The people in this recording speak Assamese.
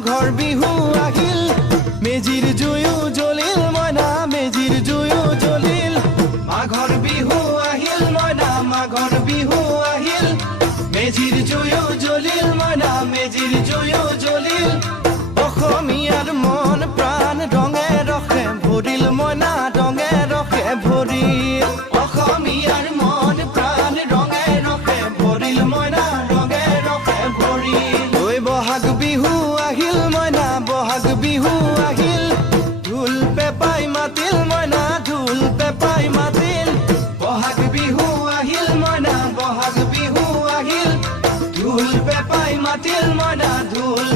মাঘৰ বিহু আহিল মেজিৰ জুয়ো জ্বলিল মইনা মেজিৰ জুয়ো জ্বলিল মাঘৰ বিহু আহিল মইনা মাঘৰ বিহু আহিল মেজিৰ জুয়ো জ্বলিল মইনা মেজিৰ জুয়ো জ্বলিল অসমীয়াৰ মন প্ৰাণ ৰঙে ৰসে ভৰিল মইনা ৰঙে ৰসে ভৰিল অসমীয়াৰ মন প্ৰাণ ৰঙে ৰসে ভৰিল মইনা ৰঙে ৰসে ভৰিল ঐ বহাগ বিহু আহিল মইনা বহাগ বিহু আহিল ঢোল পেপাই মাতিল মইনা ঢোল পেপাই মাতিল বহাগ বিহু আহিল মইনা বহাগ বিহু আহিল ঢোল পেপাই মাতিল মইনা ঢোল